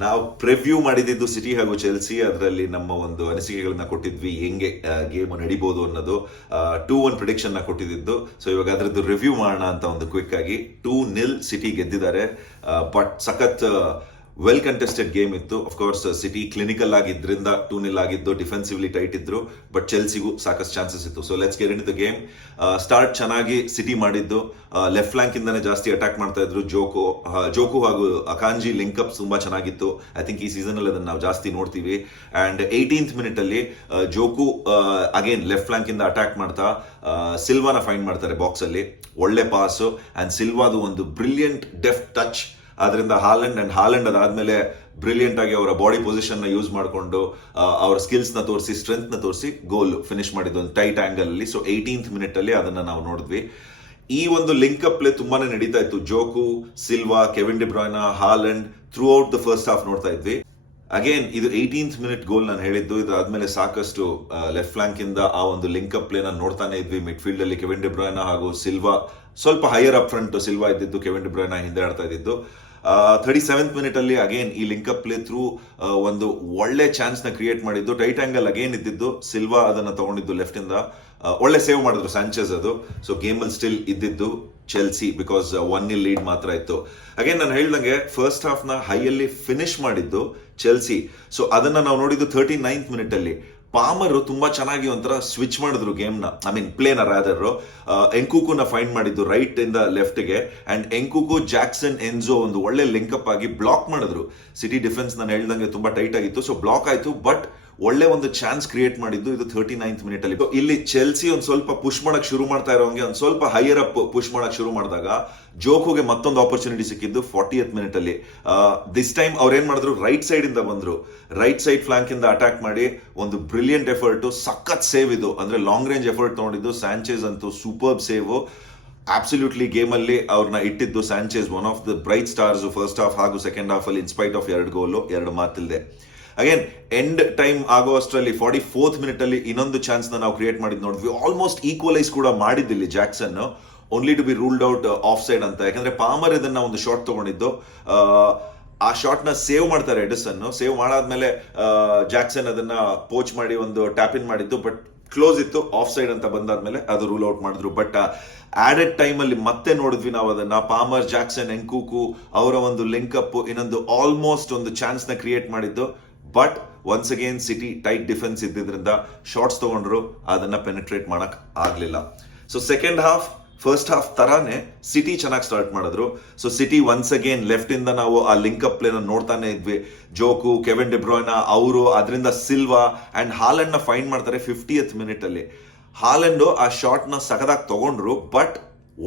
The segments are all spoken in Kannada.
ನಾವು ಪ್ರಿವ್ಯೂ ಮಾಡಿದ್ದು ಸಿಟಿ ಹಾಗೂ ಚೆಲ್ಸಿ, ಅದರಲ್ಲಿ ನಮ್ಮ ಒಂದು ಅನಿಸಿಕೆಗಳನ್ನ ಕೊಟ್ಟಿದ್ವಿ, ಹೆಂಗೆ ಗೇಮ್ ನಡಿಬಹುದು ಅನ್ನೋದು. 2-1 ಪ್ರಿಡಿಕ್ಷನ್ ನ ಕೊಟ್ಟಿದ್ದು. ಸೊ ಇವಾಗ ಅದರದ್ದು ರಿವ್ಯೂ ಮಾಡೋಣ ಅಂತ ಒಂದು ಕ್ವಿಕ್ ಆಗಿ. 2-0 ಸಿಟಿ ಗೆದ್ದಿದ್ದಾರೆ. ಬಟ್ ಸಖತ್ ವೆಲ್ ಕಂಟೆಸ್ಟೆಡ್ ಗೇಮ್ ಇತ್ತು. ಅಫ್ಕೋರ್ಸ್ ಸಿಟಿ ಕ್ಲಿನಿಕಲ್ ಆಗಿದ್ರಿಂದ 2-0 ಆಗಿದ್ದು, ಡಿಫೆನ್ಸಿವ್ಲಿ ಟೈಟ್ ಇದ್ರು, ಬಟ್ ಚೆಲ್ಸಿಗೂ ಸಾಕಷ್ಟು ಚಾನ್ಸಸ್ ಇತ್ತು. So let's get into the game. Start ಚೆನ್ನಾಗಿ ಸಿಟಿ ಮಾಡಿದ್ದು, ಲೆಫ್ಟ್ ಫ್ಲಾಂಕ್ ಇಂದಾನೆ ಜಾಸ್ತಿ ಅಟ್ಯಾಕ್ ಮಾಡ್ತಾ ಇದ್ರು. ಜೋಕು ಹಾಗೂ ಅಕಾಂಜಿ ಲಿಂಕ್ ಅಪ್ ತುಂಬಾ ಚೆನ್ನಾಗಿತ್ತು. ಐ ಥಿಂಕ್ ಈ ಸೀಸನ್ ಅಲ್ಲಿ ಅದನ್ನ ನಾವು ಜಾಸ್ತಿ ನೋಡ್ತೀವಿ. ಅಂಡ್ 18th ಮಿನಿಟ್ ಅಲ್ಲಿ ಜೋಕು ಅಗೇನ್ ಲೆಫ್ಟ್ ಫ್ಲಾಂಕ್ ಇಂದ ಅಟ್ಯಾಕ್ ಮಾಡ್ತಾ ಸಿಲ್ವಾನ ಫೈಂಡ್ ಮಾಡ್ತಾರೆ ಬಾಕ್ಸ್ ಅಲ್ಲಿ. ಒಳ್ಳೆ ಪಾಸ್ ಅಂಡ್ ಸಿಲ್ವಾದು ಒಂದು ಬ್ರಿಲಿಯಂಟ್ ಡೆಫ್ಟ್ ಟಚ್. ಅದರಿಂದ ಹಾಲೆಂಡ್ ಅದಾದ್ಮೇಲೆ ಬ್ರಿಲಿಯಂಟ್ ಆಗಿ ಅವರ ಬಾಡಿ ಪೊಸಿಷನ್ ನ ಯೂಸ್ ಮಾಡಿಕೊಂಡು ಅವರ ಸ್ಕಿಲ್ಸ್ ನ ತೋರಿಸಿ, ಸ್ಟ್ರೆಂತ್ ನ ತೋರಿಸಿ ಗೋಲ್ ಫಿನಿಶ್ ಮಾಡಿದ್ದು ಒಂದು ಟೈಟ್ ಆಂಗಲ್ ಅಲ್ಲಿ. ಸೊ 18th ಮಿನಿಟ್ ಅಲ್ಲಿ ಅದನ್ನ ನಾವು ನೋಡಿದ್ವಿ. ಈ ಒಂದು ಲಿಂಕ್ ಅಪ್ ಪ್ಲೇ ತುಂಬಾನೇ ನಡೀತಾ ಇತ್ತು. ಜೋಕು, Silva, Kevin De Bruyne, Haaland throughout the first half ನೋಡ್ತಾ ಇದ್ವಿ. ಅಗೇನ್ ಇದು 18th ಮಿನಿಟ್ ಗೋಲ್ ನಾನು ಹೇಳಿದ್ದು. ಇದಾದ್ಮೇಲೆ ಸಾಕಷ್ಟು ಲೆಫ್ಟ್ ಫ್ಲಾಂಕ್ ಇಂದ ಆ ಒಂದು ಲಿಂಕ್ ಅಪ್ ಪ್ಲೇ ನೋಡ್ತಾನೆ ಇದ್ವಿ. ಮಿಡ್ ಫೀಲ್ಡ್ ಅಲ್ಲಿ ಕೆವಿನ್ ಡಿ ಬ್ರೂಯ್ನೆ ಹಾಗೂ ಸಿಲ್ವಾ, ಸ್ವಲ್ಪ ಹೈಯರ್ ಅಪ್ ಫ್ರಂಟ್ ಸಿಲ್ವಾ ಇದ್ದಿದ್ದು, ಕೆವಿನ್ ಡಿ ಬ್ರೂಯ್ನೆ ಹಿಂದೆ ಆಡ್ತಾ ಇದ್ದಿದ್ದು. 37th ಮಿನಿಟ್ ಅಲ್ಲಿ ಅಗೇನ್ ಈ ಲಿಂಕ್ ಅಪ್ ಪ್ಲೇ ಥ್ರೂ ಒಂದು ಒಳ್ಳೆ ಚಾನ್ಸ್ ನ ಕ್ರಿಯೇಟ್ ಮಾಡಿದ್ದು. ಟೈಟ್ ಆಂಗಲ್ ಅಗೇನ್ ಇದ್ದಿದ್ದು, ಸಿಲ್ವಾ ಅದನ್ನ ತಗೊಂಡಿದ್ದು ಲೆಫ್ಟ್ ಇಂದ. ಒಳ್ಳೆ ಸೇವ್ ಮಾಡಿದ್ರು ಸ್ಯಾಂಚೆಸ್ ಅದು. ಸೊ ಗೇಮ್ ಅಲ್ಲಿ ಸ್ಟಿಲ್ ಇದ್ದಿದ್ದು ಚೆಲ್ಸಿ, ಬಿಕಾಸ್ 1-0 ಲೀಡ್ ಮಾತ್ರ ಇತ್ತು. ಅಗೇನ್ ನಾನು ಹೇಳ್ದಂಗೆ ಫಸ್ಟ್ ಹಾಫ್ ನ ಹೈಯಲ್ಲಿ ಫಿನಿಶ್ ಮಾಡಿದ್ದು ಚೆಲ್ಸಿ. ಸೊ ಅದನ್ನ ನಾವು ನೋಡಿದ್ದು 39th ಮಿನಿಟ್ ಅಲ್ಲಿ. ಪಾಮರ್ ತುಂಬಾ ಚೆನ್ನಾಗಿ ಒಂಥರ ಸ್ವಿಚ್ ಮಾಡಿದ್ರು ಗೇಮ್ ನ, ಐ ಮೀನ್ ಪ್ಲೇನ ರಾದರ್. ಎಂಕುಕುನ ಫೈಂಡ್ ಮಾಡಿದ್ದು ರೈಟ್ ಇಂದ ಲೆಫ್ಟ್ ಗೆ. ಅಂಡ್ ಎಂಕುಕು, ಜಾಕ್ಸನ್, ಎನ್ಜೋ ಒಂದು ಒಳ್ಳೆ ಲಿಂಕ್ ಅಪ್ ಆಗಿ ಬ್ಲಾಕ್ ಮಾಡಿದ್ರು. ಸಿಟಿ ಡಿಫೆನ್ಸ್ ನಾನು ಹೇಳ್ದಂಗೆ ತುಂಬಾ ಟೈಟ್ ಆಗಿತ್ತು. ಸೊ ಬ್ಲಾಕ್ ಆಯ್ತು, ಬಟ್ ಒಳ್ಳೆ ಒಂದು ಚಾನ್ಸ್ ಕ್ರಿಯೇಟ್ ಮಾಡಿದ್ದು ಇದು 39th ಮಿನಿಟ್ ಅಲ್ಲಿ. ಇಲ್ಲಿ ಚೆಲ್ಸಿ ಒಂದ್ ಸ್ವಲ್ಪ ಪುಷ್ ಮಾಡಕ್ ಶುರು ಮಾಡ್ತಾ ಇರೋಂಗೆ ಒಂದ್ ಸ್ವಲ್ಪ ಹೈಯರ್ ಅಪ್ ಪುಷ್ ಮಾಡಕ್ ಶುರು ಮಾಡಿದಾಗ ಜೋಕೋಗೆ ಮತ್ತೊಂದು ಆಪರ್ಚುನಿಟಿ ಸಿಕ್ಕಿದ್ದು 40th ಮಿನಿಟ್ ಅಲ್ಲಿ. ದಿಸ್ ಟೈಮ್ ಅವ್ರು ಏನ್ ಮಾಡಿದ್ರು, ರೈಟ್ ಸೈಡ್ ಇಂದ ಬಂದ್ರು. ರೈಟ್ ಸೈಡ್ ಫ್ಲಾಂಕ್ ಇಂದ ಅಟ್ಯಾಕ್ ಮಾಡಿ ಒಂದು ಬ್ರಿಲಿಯಂಟ್ ಎಫರ್ಟ್, ಸಖತ್ ಸೇವ್ ಇದು. ಅಂದ್ರೆ ಲಾಂಗ್ ರೇಂಜ್ ಎಫರ್ಟ್ ನೋಡಿದ್ದು. ಸ್ಯಾಂಚೆಸ್ ಅಂತೂ ಸೂಪರ್ಬ್ ಸೇವ್. ಅಬ್ಸಲ್ಯೂಟ್ಲಿ ಗೇಮ್ ಅಲ್ಲಿ ಅವ್ರನ್ನ ಇಟ್ಟಿದ್ದು Sanchez one of the bright stars first half ಹಾಗೂ ಸೆಕೆಂಡ್ ಹಾಫ್ ಅಲ್ಲಿ, ಇನ್ಸ್ಪೈಟ್ ಆಫ್ 2 ಗೋಲು, 2 ಮಾತಿಲ್ದೆ. ಅಗೇನ್ ಎಂಡ್ ಟೈಮ್ ಆಗೋ ಅಷ್ಟರಲ್ಲಿ 44th ಮಿನಿಟ್ ಅಲ್ಲಿ ಇನ್ನೊಂದು ಚಾನ್ಸ್ ನಾವು ಕ್ರಿಯೇಟ್ ಮಾಡಿದ್ ನೋಡಿದ್ವಿ. ಆಲ್ಮೋಸ್ಟ್ ಈಕ್ವಲೈಸ್ ಕೂಡ ಮಾಡಿದ್ದಿಲ್ಲಿ Jackson, only to be ruled out offside ಅಂತ. ಯಾಕಂದ್ರೆ ಪಾಮರ್ ಇದನ್ನ ಒಂದು ಶಾಟ್ ತಗೊಂಡಿದ್ದು. ಆ ಶಾಟ್ ನ ಸೇವ್ ಮಾಡ್ತಾರೆ ಎಡಿಸನ್. ಸೇವ್ ಮಾಡಾದ್ಮೇಲೆ ಜಾಕ್ಸನ್ ಅದನ್ನ ಪೋಚ್ ಮಾಡಿ ಒಂದು ಟ್ಯಾಪ್ ಇನ್ ಮಾಡಿದ್ದು, ಬಟ್ ಕ್ಲೋಸ್ ಇತ್ತು. ಆಫ್ ಸೈಡ್ ಅಂತ ಬಂದಾದ್ಮೇಲೆ ಅದು ರೂಲ್ ಔಟ್ ಮಾಡಿದ್ರು. ಬಟ್ ಆಡೆಡ್ ಟೈಮ್ ಅಲ್ಲಿ ಮತ್ತೆ ನೋಡಿದ್ವಿ ನಾವು ಅದನ್ನ. ಪಾಮರ್, ಜಾಕ್ಸನ್, ಎಂಕುಕು ಅವರ ಒಂದು ಲಿಂಕ್ ಅಪ್ ಇನ್ನೊಂದು ಆಲ್ಮೋಸ್ಟ್ ಒಂದು ಚಾನ್ಸ್ ನ ಕ್ರಿಯೇಟ್ ಮಾಡಿದ್ದು. But once again City tight defence ಇದ್ದಿದ್ರಿಂದ ಶಾರ್ಟ್ಸ್ ತಗೊಂಡ್ರು, ಅದನ್ನ ಪೆನಿಟ್ರೇಟ್ ಮಾಡಕ್ ಆಗ್ಲಿಲ್ಲ. So second half first half ತರಾನೇ ಸಿಟಿ ಚೆನ್ನಾಗಿ ಸ್ಟಾರ್ಟ್ ಮಾಡಿದ್ರು. So City once again left ಇಂದ ನಾವು ಆ ಲಿಂಕ್ ಅಪ್ ಪ್ಲೇನ ನೋಡ್ತಾನೆ ಇದ್ವಿ. ಜೋಕು, ಕೆವಿನ್ ಡಿ ಬ್ರೂಯ್ನೆ ಅವರು, ಅದರಿಂದ ಸಿಲ್ವಾ ಅಂಡ್ ಹಾಲೆಂಡ್ ನ ಫೈಂಡ್ ಮಾಡ್ತಾರೆ 50th ಮಿನಿಟ್ ಅಲ್ಲಿ. ಹಾಲೆಂಡ್ ಆ ಶಾಟ್ ನ ಸಖದಾಗಿ ತಗೊಂಡ್ರು, ಬಟ್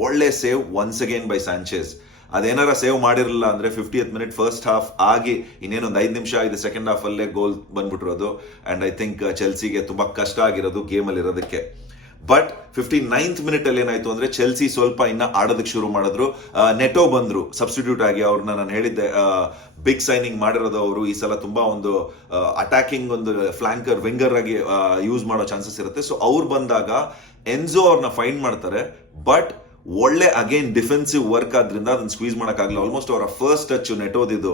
ಒಳ್ಳೆ save once again by Sanchez. ಅದೇನಾರ ಸೇವ್ ಮಾಡಿರಲಿಲ್ಲ ಅಂದ್ರೆ 50th ಮಿನಿಟ್ ಫಸ್ಟ್ ಹಾಫ್ ಆಗಿ ಇನ್ನೇನೊಂದು 5 ನಿಮಿಷ ಆಗಿದೆ ಸೆಕೆಂಡ್ ಹಾಫ್ ಅಲ್ಲೇ ಗೋಲ್ ಬಂದ್ಬಿಟ್ಟಿರೋದು. ಅಂಡ್ ಐ ಥಿಂಕ್ ಚೆಲ್ಸಿಗೆ ತುಂಬಾ ಕಷ್ಟ ಆಗಿರೋದು ಗೇಮ್ ಅಲ್ಲಿ ಇರೋದಕ್ಕೆ. ಬಟ್ 59th ಮಿನಿಟ್ ಅಲ್ಲಿ ಏನಾಯ್ತು ಅಂದ್ರೆ ಚೆಲ್ಸಿ ಸ್ವಲ್ಪ ಇನ್ನ ಆಡೋದಕ್ಕೆ ಶುರು ಮಾಡಿದ್ರು. ನೆಟೋ ಬಂದ್ರು ಸಬ್ಸ್ಟಿಟ್ಯೂಟ್ ಆಗಿ. ಅವ್ರನ್ನ ನಾನು ಹೇಳಿದ್ದೆ, ಬಿಗ್ ಸೈನಿಂಗ್ ಮಾಡಿರೋದು ಅವರು. ಈ ಸಲ ತುಂಬಾ ಒಂದು ಅಟ್ಯಾಕಿಂಗ್ ಒಂದು ಫ್ಲಾಂಕರ್, ವಿಂಗರ್ ಆಗಿ ಯೂಸ್ ಮಾಡೋ ಚಾನ್ಸಸ್ ಇರುತ್ತೆ. ಸೊ ಅವ್ರು ಬಂದಾಗ ಎನ್ಜೋ ಅವ್ರನ್ನ ಫೈಂಡ್ ಮಾಡ್ತಾರೆ, ಬಟ್ ಒಳ್ಳೆ ಅಗೇನ್ ಡಿಫೆನ್ಸಿವ್ ವರ್ಕ್ ಆದ್ರಿಂದ ಅದನ್ನ ಸ್ಕ್ವೀಸ್ ಮಾಡಕ್ಕಾಗಲ್ಲ. ಆಲ್ಮೋಸ್ಟ್ ಅವರ ಫಸ್ಟ್ ಟಚ್ ನೆಟೋದಿದ್ದು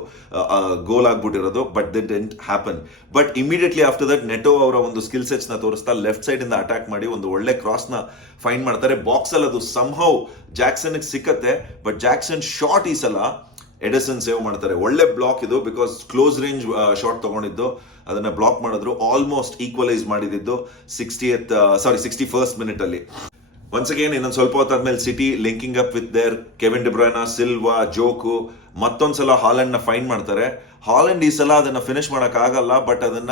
ಗೋಲ್ ಆಗ್ಬಿಟ್ಟಿರೋದು, but it didn't happen. But immediately after that Neto ಅವರ ಒಂದು ಸ್ಕಿಲ್ ಸೆಟ್ಸ್ ನ ತೋರಿಸ್ತಾ ಲೆಫ್ಟ್ ಸೈಡ್ ಇಂದ ಅಟ್ಯಾಕ್ ಮಾಡಿ ಒಂದು ಒಳ್ಳೆ ಕ್ರಾಸ್ ನ ಫೈಂಡ್ ಮಾಡ್ತಾರೆ. ಬಾಕ್ಸ್ ಅಲ್ಲಿ ಅದು ಸಂಹೌ ಜಾಕ್ಸನ್ ಸಿಕ್ಕತ್ತೆ, ಬಟ್ ಜಾಕ್ಸನ್ ಶಾಟ್ ಈ ಸಲ ಎಡಿಸನ್ ಸೇವ್ ಮಾಡ್ತಾರೆ. ಒಳ್ಳೆ ಬ್ಲಾಕ್ ಇದು, ಬಿಕಾಸ್ ಕ್ಲೋಸ್ ರೇಂಜ್ ಶಾಟ್ ತಗೊಂಡಿದ್ದು, ಅದನ್ನ ಬ್ಲಾಕ್ ಮಾಡಿದ್ರು. ಆಲ್ಮೋಸ್ಟ್ ಈಕ್ವಲೈಸ್ ಮಾಡಿದ್ದು 61st ಮಿನಿಟ್ ಅಲ್ಲಿ. ಒನ್ಸ್ ಅಗೇನ್ ಇನ್ನೊಂದು ಸ್ವಲ್ಪ ಹೊತ್ತಾದ್ಮೇಲೆ City linking up with their Kevin De Bruyne, Silva, Doku, ಮತ್ತೊಂದ್ಸಲ ಹಾಲೆಂಡ್ ನ ಫೈಂಡ್ ಮಾಡ್ತಾರೆ. ಹಾಲೆಂಡ್ ಈ ಸಲ ಅದನ್ನ ಫಿನಿಶ್ ಮಾಡಕ್ ಆಗಲ್ಲ, ಬಟ್ ಅದನ್ನ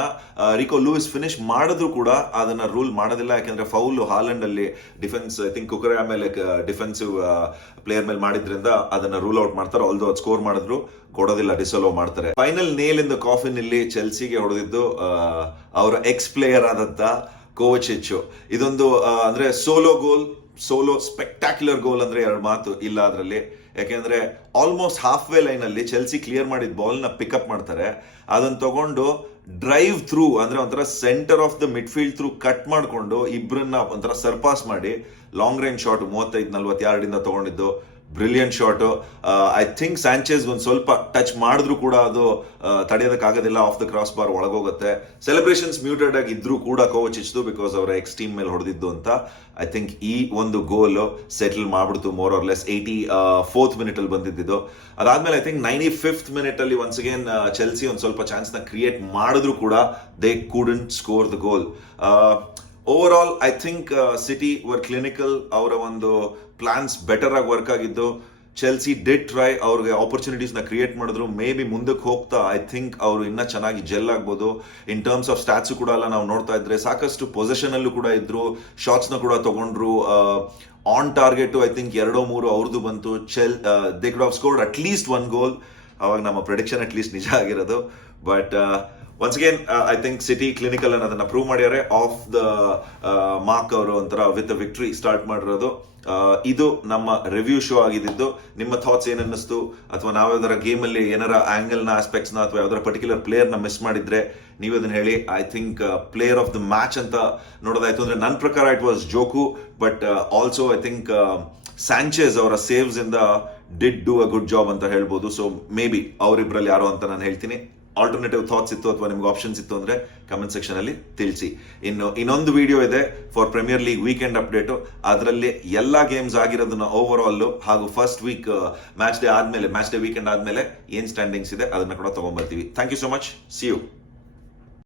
ರಿಕೋ ಲೂಯಿಸ್ ಫಿನಿಶ್ ಮಾಡಿದ್ರು ಕೂಡ ಅದನ್ನ ರೂಲ್ ಮಾಡೋದಿಲ್ಲ. ಯಾಕಂದ್ರೆ ಫೌಲ್ ಹಾಲೆಂಡ್ ಅಲ್ಲಿ ಡಿಫೆನ್ಸ್, ಐ ಥಿಂಕ್ ಕುಕರೆ ಮೇಲೆ ಡಿಫೆನ್ಸಿವ್ ಪ್ಲೇಯರ್ ಮೇಲೆ ಮಾಡಿದ್ರಿಂದ ಅದನ್ನ ರೂಲ್ ಔಟ್ ಮಾಡ್ತಾರೆ. ಆಲ್ದೋ ಅದು ಸ್ಕೋರ್ ಮಾಡಿದ್ರು ಕೊಡೋದಿಲ್ಲ, ಡಿಸಲೋ ಮಾಡ್ತಾರೆ. Final nail in the coffin ಇಲ್ಲಿ ಚೆಲ್ಸಿಗೆ ಹೊಡೆದಿದ್ದು ಅವರ ಎಕ್ಸ್ ಪ್ಲೇಯರ್ ಆದಂತ ಕೋವಚಿಚ್. ಇದೊಂದು ಅಂದ್ರೆ ಸೋಲೋ ಸ್ಪೆಕ್ಟಾಕ್ಯುಲರ್ ಗೋಲ್ ಅಂದ್ರೆ 2 ಮಾತು ಇಲ್ಲ ಅದರಲ್ಲಿ. ಯಾಕೆಂದ್ರೆ ಆಲ್ಮೋಸ್ಟ್ ಹಾಫ್ ವೇ ಲೈನ್ ಅಲ್ಲಿ ಚೆಲ್ಸಿ ಕ್ಲಿಯರ್ ಮಾಡಿದ ಬಾಲ್ ನ ಪಿಕಪ್ ಮಾಡ್ತಾರೆ. ಅದನ್ನ ತಗೊಂಡು ಡ್ರೈವ್ ಥ್ರೂ, ಅಂದ್ರೆ ಒಂಥರ centre of the mid field through cut ಮಾಡ್ಕೊಂಡು ಇಬ್ಬರನ್ನ ಒಂಥರ ಸರ್ಪಾಸ್ ಮಾಡಿ ಲಾಂಗ್ ರೇಂಜ್ ಶಾಟ್ 35-40 ಯಾರ್ಡ್ ಇಂದ ತಗೊಂಡಿದ್ದು. Brilliant shot. I think Sanchez ಒಂದು ಸ್ವಲ್ಪ ಟಚ್ ಮಾಡಿದ್ರು ಕೂಡ ಅದು ತಡೆಯೋದಕ್ಕಾಗೋದಿಲ್ಲ, ಆಫ್ ದ ಕ್ರಾಸ್ ಬಾರ್ ಒಳಗೋಗುತ್ತೆ. ಸೆಲೆಬ್ರೇಷನ್ಸ್ ಮ್ಯೂಟೆಡ್ ಆಗಿ ಇದ್ರೂ ಕೂಡ ಕೋವಚಿಚ್ದು ಬಿಕಾಸ್ ಅವರ ಎಕ್ಸ್ ಟೀಮ್ ಮೇಲೆ ಹೊಡೆದಿದ್ದು ಅಂತ. ಐ ಥಿಂಕ್ ಈ ಒಂದು ಗೋಲ್ ಸೆಟಲ್ ಮಾಡ್ಬಿಡ್ತು more or less. 84th minute ಅಲ್ಲಿ ಬಂದಿದ್ದು. ಅದಾದ್ಮೇಲೆ ಐ ಥಿಂಕ್ 95th ಮಿನಿಟ್ ಅಲ್ಲಿ ಒನ್ಸ್ ಅಗೇನ್ ಚೆಲ್ಸಿ ಒಂದು ಸ್ವಲ್ಪ ಚಾನ್ಸ್ ನ ಕ್ರಿಯೇಟ್ ಮಾಡಿದ್ರು ಕೂಡ they couldn't score the goal. Over all I think city var clinical. ಅವರ ಒಂದು ಪ್ಲಾನ್ಸ್ ಬೆಟರ್ ಆಗಿ ವರ್ಕ್ ಆಗಿದ್ದು. ಚೆಲ್ಸಿ ಡಿಡ್ ಟ್ರೈ, ಅವ್ರಿಗೆ ಆಪರ್ಚುನಿಟೀಸ್ ನ ಕ್ರಿಯೇಟ್ ಮಾಡಿದ್ರು. ಮೇ ಬಿ ಮುಂದಕ್ಕೆ ಹೋಗ್ತಾ ಐ ಥಿಂಕ್ ಅವರು ಇನ್ನೂ ಚೆನ್ನಾಗಿ ಜೆಲ್ ಆಗ್ಬೋದು. ಇನ್ ಟರ್ಮ್ಸ್ ಆಫ್ ಸ್ಟಾಟ್ಸ್ ಕೂಡ ಎಲ್ಲ ನಾವು ನೋಡ್ತಾ ಇದ್ರೆ ಸಾಕಷ್ಟು ಪೊಸಿಷನ್ ಅಲ್ಲೂ ಕೂಡ ಇದ್ರು, ಶಾಟ್ಸ್ ನ ಕೂಡ ತಗೊಂಡ್ರು. ಆನ್ ಟಾರ್ಗೆಟ್ ಐ ಥಿಂಕ್ 2-3 ಅವ್ರದ್ದು ಬಂತು. They could have scored at least 1 ಗೋಲ್. ಅವಾಗ ನಮ್ಮ ಪ್ರೆಡಿಕ್ಷನ್ ಅಟ್ ಲೀಸ್ಟ್ ನಿಜ ಆಗಿರೋದು. But once again I think city clinical ಅನ್ನೋದನ್ನ ಪ್ರೂವ್ ಮಾಡ್ಯಾರೆ. ಆಫ್ ದ ಮಾರ್ಕ್ ಅವರು ಒಂಥರ ವಿತ್ ವಿಕ್ಟ್ರಿ ಸ್ಟಾರ್ಟ್ ಮಾಡಿರೋದು. ಇದು ನಮ್ಮ ರಿವ್ಯೂ ಶೋ ಆಗಿದ್ದು. ನಿಮ್ಮ ಥಾಟ್ಸ್ ಏನ್ ಅನ್ನಿಸ್ತು, ಅಥವಾ ನಾವು ಯಾವ್ದಾರ ಗೇಮ್ ಅಲ್ಲಿ ಏನಾರ ಆಂಗಲ್ ನ ಆಸ್ಪೆಕ್ಟ್ಸ್ ನ ಅಥವಾ ಯಾವ್ದಾರ ಪರ್ಟಿಕ್ಯುಲರ್ ಪ್ಲೇಯರ್ ನ ಮಿಸ್ ಮಾಡಿದ್ರೆ ನೀವು ಅದನ್ನ ಹೇಳಿ. I think player of the match ಅಂತ ನೋಡೋದಾಯ್ತು ಅಂದ್ರೆ ನನ್ನ ಪ್ರಕಾರ it was Doku. But also I think Sanchez ಅವರ ಸೇವ್ಸ್ ಇಂದ did do a good job ಅಂತ ಹೇಳ್ಬೋದು. ಸೊ ಮೇ ಬಿ ಅವರಿಬ್ರಲ್ಲಿ ಯಾರು ಅಂತ ನಾನು ಹೇಳ್ತೀನಿ. ಆಲ್ಟರ್ನೇಟಿವ್ ಥಾಟ್ಸ್ ಇತ್ತು ಅಥವಾ ನಿಮ್ಗೆ ಆಪ್ಷನ್ಸ್ ಇತ್ತು ಅಂದ್ರೆ ಕಮೆಂಟ್ ಸೆಕ್ಷನ್ ಅಲ್ಲಿ ತಿಳಿಸಿ. ಇನ್ನೊಂದು ವಿಡಿಯೋ ಇದೆ for Premier League weekend update. ಅದರಲ್ಲಿ ಎಲ್ಲಾ ಗೇಮ್ಸ್ ಆಗಿರೋದನ್ನ ಓವರ್ ಆಲ್ ಹಾಗೂ first week match day weekend ಆದ್ಮೇಲೆ ಏನ್ ಸ್ಟ್ಯಾಂಡಿಂಗ್ಸ್ ಇದೆ ಅದನ್ನ ಕೂಡ ತಗೊಂಡ್ಬರ್ತೀವಿ. Thank you so much. See you.